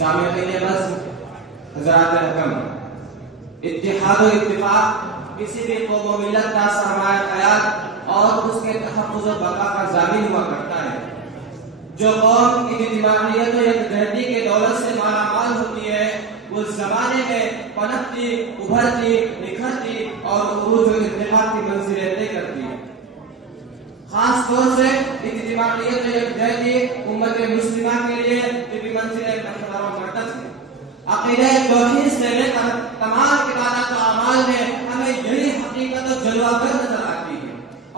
سامعین بس حضرات حکم، اتحاد و اتفاق کسی بھی قوم و ملت کا سرمایہ حیات اور اس کے تحفظ و بقا کا ضامن ہوا کرتا ہے۔ جو قوم اجتماعیت و یکجہتی کے دولت سے مالا مال ہوتی ہے وہ زمانے میں پنپتی، ابھرتی، نکھرتی اور عروج و اتفاق کی منزلیں طے کرتی ہے۔ خاص طور سے اجتماعیت و یکجہتی امت مسلمہ کے لیے طبی منزلیں محور و مرکز ہے۔ عقیدہ توحید سے لے کر تمام عبادات و اعمال میں ہمیں یہی حقیقت و جلوہ گر نظر آتی ہے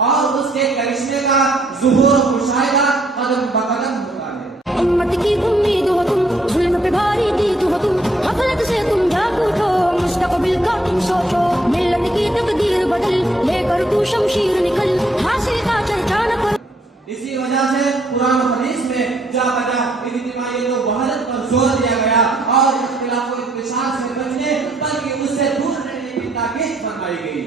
اور اس کے کرشمے کا ظہور و مشاہدہ قدم بقدم ہوتا ہے۔ امت کی امید ہو تم، ظلم پہ بھاری دید ہو تم، غفلت سے تم جاگ اٹھو، مستقبل کا تم سوچو، ملت کی تقدیر بدل، لے کر تو شمشیر نکل، حاصل کا چرچا نہ کر۔ اسی وجہ سے قرآن و حدیث میں جا بجا اجتماعیت و وحدت پر زور دیا گیا اور اختلاف و انتشار سے بچنے بلکہ اس سے دور رہنے کی تاکید فرمائی گئی۔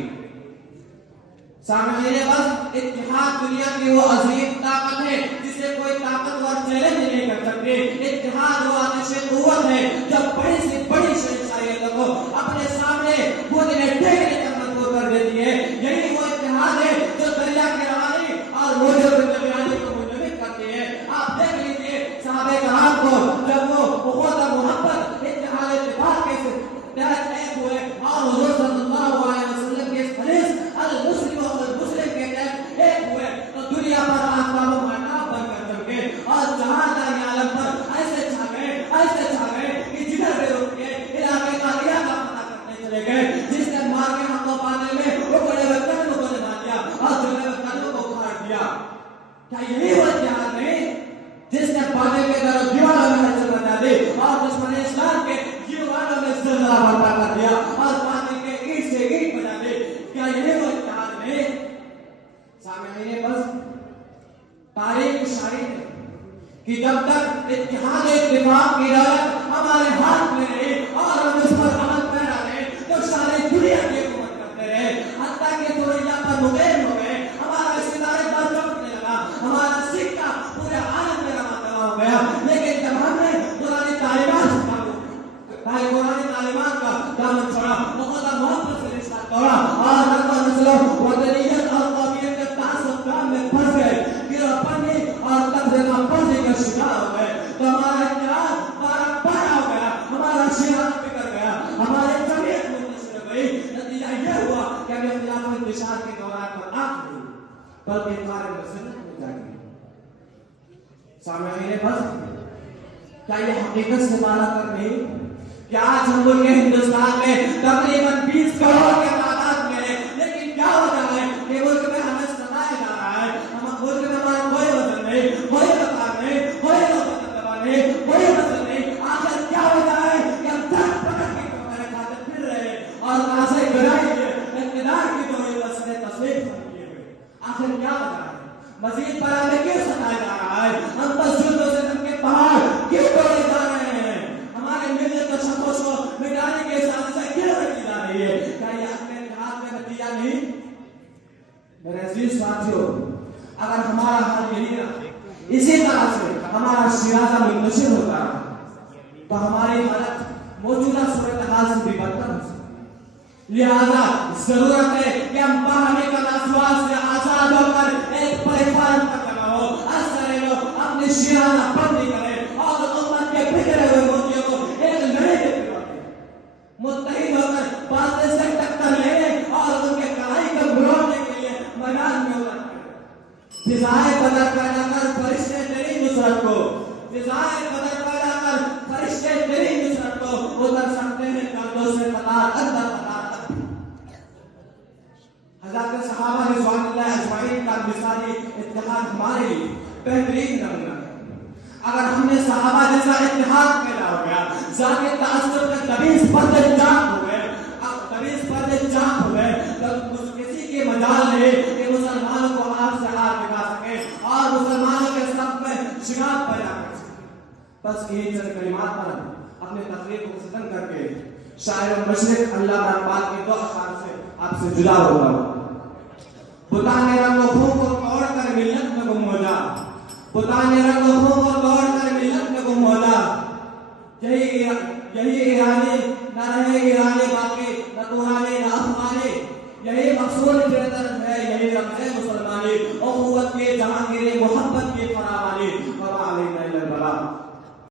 سامعین بس اتحاد دنیا کی وہ عظیم طاقت ہے جسے کوئی طاقتور چیلنج نہیں کر سکتے۔ اتحاد وہ آتش قوت ہے جو بڑی سے بڑی شخصیتوں کو اپنے سامنے گودنے ٹیکنے تک مجبور کر دیتی ہے۔ یہی وہ اتحاد ہے جو دریا کی روانی اور موجوں کی بیانی کو منجمد کرتی ہے۔ آپ دیکھ لیجئے صحابہ کرام کو جب وہ اخوت و محبت اتحاد اتفاق کے تحت ایک ہوئے اور حضور صلی اللہ علیہ وسلم کے حدیث المسلم والمسلم کے تحت ایک ہوئے تو دنیا پر آفتاب و مہتاب بن کر چمکے اور جہاں داری عالم پر ایسے چھا گئے کہ جدھر بھی رک کے علاقے کا علاقہ پتہ کرنے چلے گئے۔ جس نے مار کے حق و باطل میں اکڑے ہوئے قدموں کو نبھا دیا اور جھگڑے ہوئے قدموں کو اکھاڑ دیا۔ کیا یہی وہ اتحاد نہیں جس نے باطل کے در و دیواروں میں ہلچل مچا دی اور دشمن اسلام کے دیواروں میں زلزلہ برپا کر دیا اور باطل کے اینٹ سے اینٹ بنا دی؟ کیا یہی وہ اتحاد نہیں؟ سامعین بس تاریخ شاہد ہے کہ جب تک اتحاد اتفاق کی دولت ہمارے ہاتھ میں رہی اور ہم اس پر عمل پیرا رہے تو ساری دنیا کی حکومت کرتے رہے، حتیٰ کہ دنیا پر مقیم ہو گئے، ہمارا ستارے پر چمکنے لگا، ہمارا سکہ پورے عالم میں رواں ہو گیا۔ لیکن جب ہم نے قرآن تعلیمات کا دامن چھوڑا، مقدم محبت سے رشتہ توڑا اور رقبہ نسلوں وطنیت اور قومیت کے تعصب کام میں پھنس گئے، گروہ پنی اور قبضے کا پرزی کا شکار ہو گئے تو ہمارا اتحاد پارا ہو گیا، ہمارا شیعہ بکر گیا، ہمارے جمعیت منتشر ہو گئی۔ نتیجہ یہ ہوا کہ اب اختلاف و انتشار کے دوران پر آنکھ ہوئی بلکہ ہمارے مسلط ہو جائیں گے۔ سامعین بس کیا یہ حقیقت سے مالا کر نہیں کہ آج ہم ملک ہندوستان میں تقریباً 20 کروڑ کے تعداد میں ہیں، لیکن کیا وجہ ہے کہ ملک میں ہمیں ستایا جا رہا ہے؟ ملک میں ہمارا کوئی وزن نہیں، کوئی وقار نہیں، کوئی وقت نہیں، کوئی وزن نہیں۔ آخر کیا وجہ ہے کہ ہم جھٹ پکڑ کے کمرے کھاتے پھر رہے ہیں اور ناسے گرائی کے اقتدار کی دوری وسط تصویر کیے ہوئے؟ آخر کیا وجہ ہے؟ مزید پر ہمیں کیوں ستایا جا رہا ہے؟ ہم بس جلدوں سے ہم کے پہاڑ کیوں توڑے جا رہے ہیں؟ ہمارے ملت و شخص کو مٹانے کے ساتھ سے کیوں رکھی جا رہی ہے؟ کیا یہ اپنے اتحاد کا نتیجہ نہیں؟ میرے عزیز ساتھیوں، اگر ہمارا حال یہی رہا، اسی طرح سے ہمارا شیرازہ منتشر ہوتا رہا تو ہماری حالت موجودہ صورتحال سے بھی بدتر ہو سکتی۔ لہذا ضرورت ہے کہ ہم باہمی تنازعات سے آزاد ہو کر ایک پلیٹفارم پر جمع ہو، ہر سارے لوگ اپنی شیرازہ بندی کریں اور امت کے بکھرے ہوئے موتیوں کو ایک لڑے کے متحد ہو کر باطل سے ٹکر لینے اور ان کے کڑائی کو بروڑنے کے لیے میدان میں اتر پڑے۔ فضائے بدر پیدا کر فرشتے تیری نصرت کو، فضائے بدر پیدا کر فرشتے تیری نصرت کو اتر سکتے ہیں کندھوں سے قطار اندر قطار تک۔ حضرت صحابہ رضوان اللہ اجمعین کا مثالی اتحاد ہمارے لیے بہترین نمونہ ہے۔ اگر ہم نے صحابہ جیسا اتحاد پیدا ہو گیا، ذاتی تعصب کے تمیز پردے چاک ہو گئے، تو کسی کے مجال نہیں کہ مسلمانوں کو آپ سے ہار دکھا سکے اور مسلمانوں کے سب میں شگاف پیدا کر سکے۔ بس یہی چند کلمات پر اپنے تقریر کو ختم کر کے شاعر مشرق علامہ اقبال کے دو اشعار سے آپ سے جدا ہو رہا ہوں۔ بتا نے رنگ و خون کو توڑ کر ملت میں گم ہو جا، بتا نے رنگ و خون کو توڑ کر ملت میں گم ہو جا، یہی یہی ایرانے نہ رہے ایرانے باقی نہ قرانے نہ افغانے، یہی مقصود فطرت ہے، یہی رمز ہے مسلمانی، اخوت کے جہاں